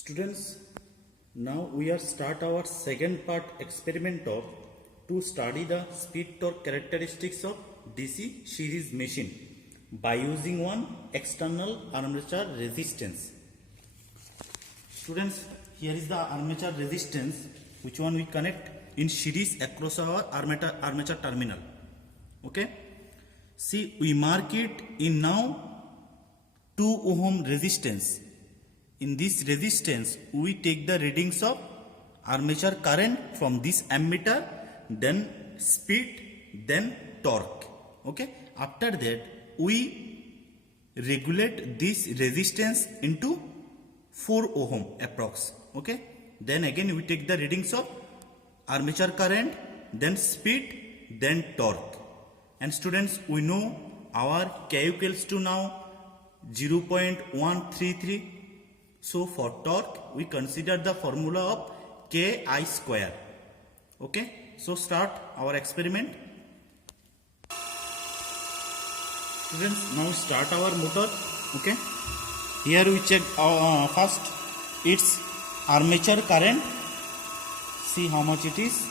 Students, now we are start our second part experiment of to study the speed torque characteristics of DC series machine by using one external armature resistance. Students, here is the armature resistance which one we connect in series across our armature terminal. Okay, see, we mark it in now 2 ohm resistance. In this resistance, we take the readings of armature current from this ammeter, then speed, then torque. Okay. After that, we regulate this resistance into 4 ohm approx. Okay. Then again, we take the readings of armature current, then speed, then torque. And students, we know our K equals to now 0.133. So for torque, we consider the formula of Ki square. Okay. So start our experiment. Students, now start our motor. Okay. Here we check first its armature current. See how much it is.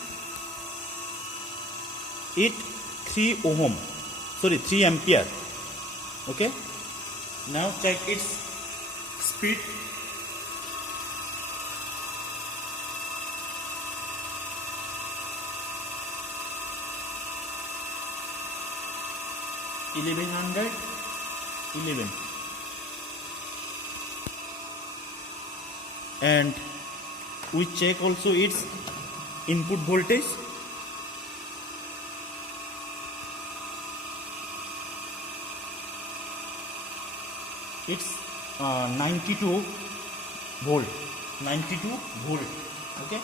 It 3 ohm. Sorry, 3 ampere. Okay. Now check its speed. 1111, and we check also its input voltage. It's 92 volt. 92 volt. Okay.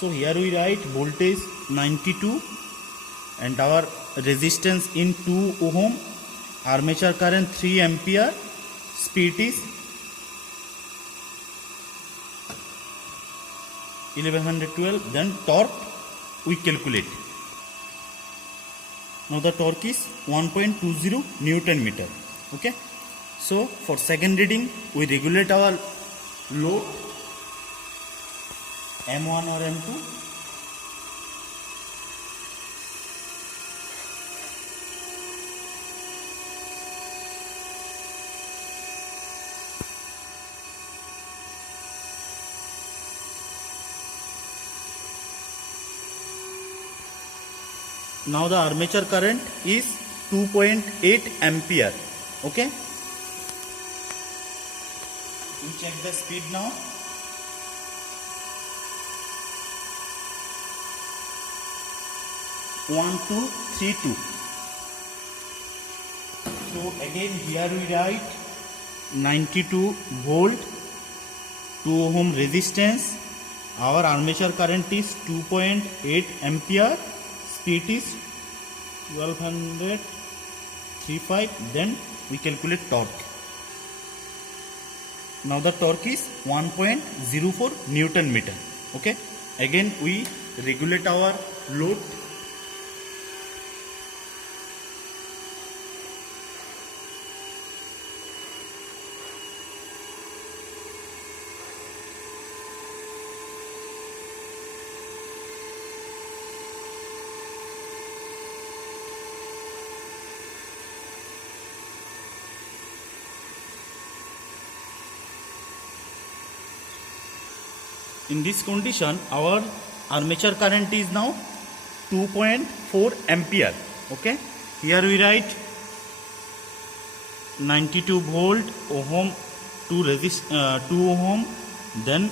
So here we write voltage 92 and our resistance in 2 ohm, armature current 3 ampere, speed is 1112, then torque we calculate. Now the torque is 1.20 Newton meter. Okay. So for second reading, we regulate our load M1 or M2. Now the armature current is 2.8 ampere. Okay. We check the speed now. One, two, 3, 2. So again here we write 92 volt, 2 ohm resistance. Our armature current is 2.8 ampere. Speed is 1235. Then we calculate torque. Now the torque is 1.04 Newton meter. Okay. Again we regulate our load. In this condition, our armature current is now 2.4 ampere. Okay. Here we write 92 volt, ohm, 2 ohm. Then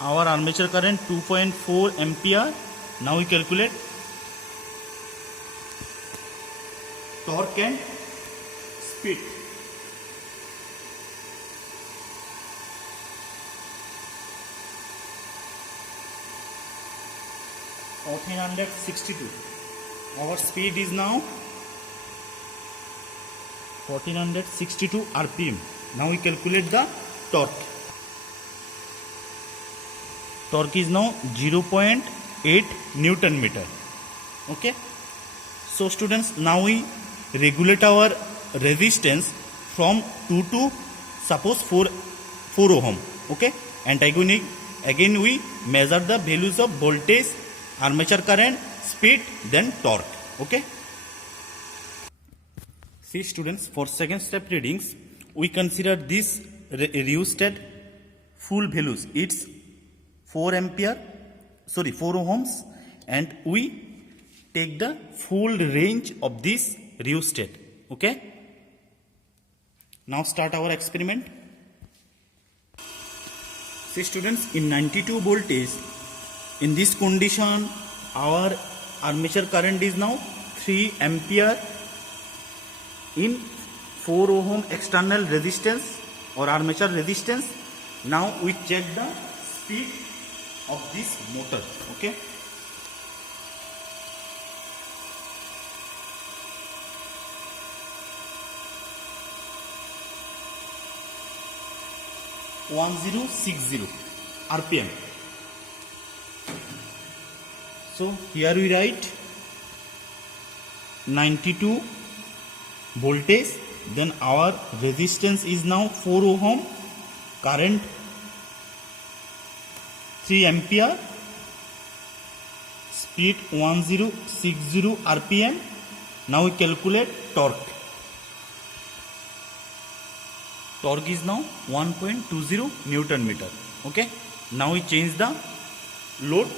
our armature current 2.4 ampere. Now we calculate torque and speed. 1462. Our speed is now 1462 RPM. Now we calculate the torque. Torque is now 0.8 Newton meter. Okay. So students, now we regulate our resistance from 2 to suppose 4 ohm. Okay, and again we measure the values of voltage, armature current, speed, then torque. Okay. See students, for second step readings, we consider this rheostat full values. It's 4 ohms, and we take the full range of this rheostat. Okay. Now start our experiment. See students, in 92 voltage, in this condition, our armature current is now 3 ampere in 4 ohm external resistance or armature resistance. Now we check the speed of this motor. Okay. (1060) RPM. So here we write 92 voltage, then our resistance is now 4 ohm, current 3 ampere, speed 1060 RPM. Now we calculate torque. Torque is now 1.20 Newton meter. Okay. Now we change the load.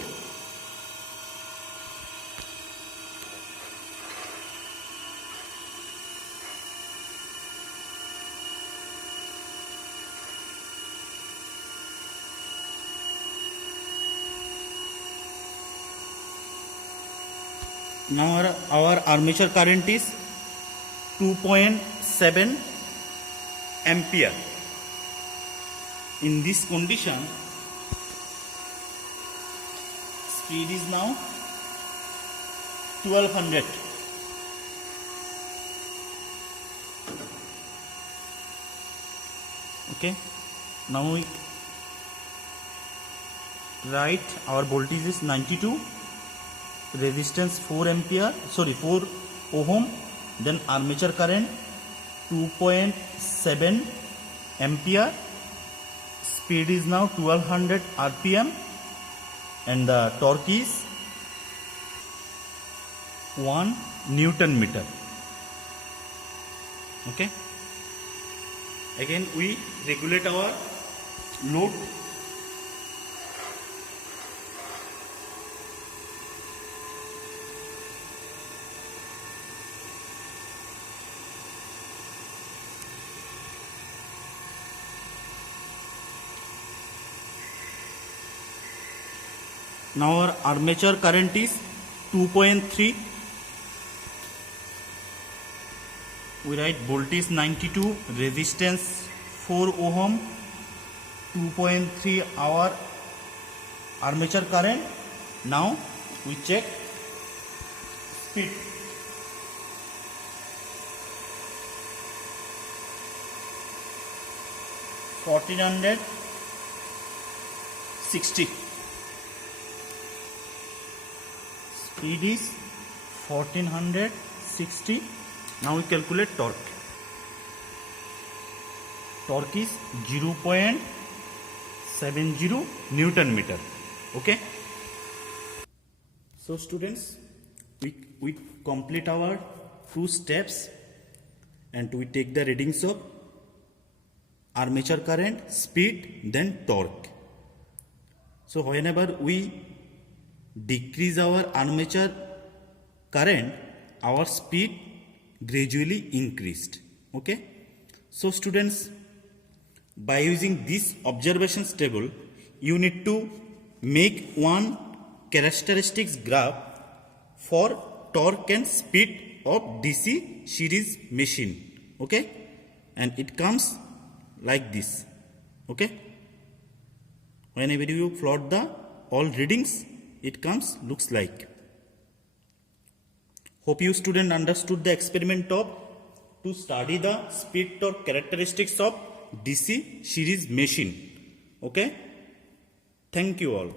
Now our armature current is 2.7 ampere. In this condition, speed is now 1200. Okay. Now we write our voltage is 92, resistance 4 ohm, then armature current 2.7 ampere, speed is now 1200 RPM, and the torque is 1 Newton meter. Okay. Again we regulate our load. Now our armature current is 2.3. We write voltage 92, resistance 4 ohm, 2.3 our armature current. Now we check speed. (1460). Speed is 1460. Now we calculate torque. Torque is 0.70 Newton meter. Okay. So students, we complete our 2 steps, and we take the readings of armature current, speed, then torque. So whenever we decrease our armature current, our speed gradually increased. Okay. So students, by using this observations table, you need to make one characteristics graph for torque and speed of DC series machine. Okay. And it comes like this. Okay. Whenever you plot the all readings, it looks like. Hope you student understood the experiment of to study the speed torque characteristics of DC series machine. Okay. Thank you all.